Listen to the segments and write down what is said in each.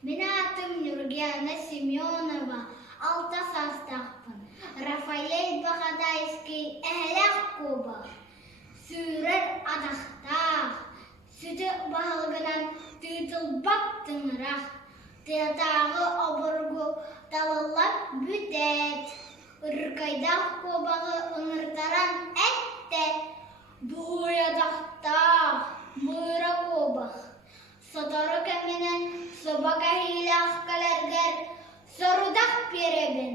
Мен атым Нургена Семенова, 6 састақпын. Рафаэль Бахадайский әләқ көбі. Сүрір адақтақ, сүті бағылғынан тұйтылбақ тыңырақ. Тиятағы обырғы талалап бүтәт. Үркайдақ көбағы ұңыртаран әтті. Бұйадақтақ, мұйра көбақ. Сотары кәменен собака хилақ каләргәр сорудақ перебін.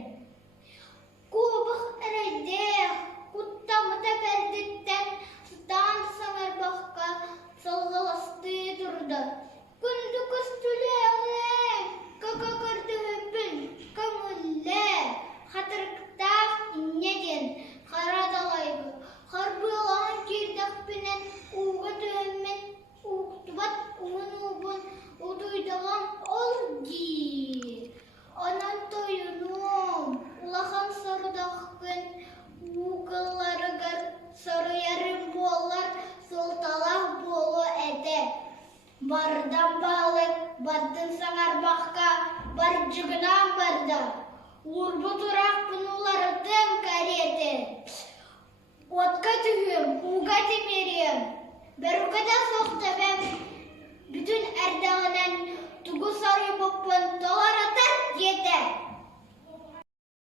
Көбақ әрәйдеқ, құттамыта бәрдеттен сұтан саңар баққа солғаласты тұрды. Күнді көстіләғі, көкі көрді өпін, көңілі, қатырықтақ иннеден қарадалайғы. Қарбылаған кердақпенен уғы түйіммен уқтыбат уын-уғын ұдойдаған ол дейір. Анан тойыным, улахан сарудақын уғыларығыр сары ярым болар солталақ болу әді. Бардан бағылық, баттын саңар баққа, бар жүгінан барды. Урбы тұрақ бұнулардың кареті. Отқа түйім, уға темерем. Бір ұқыда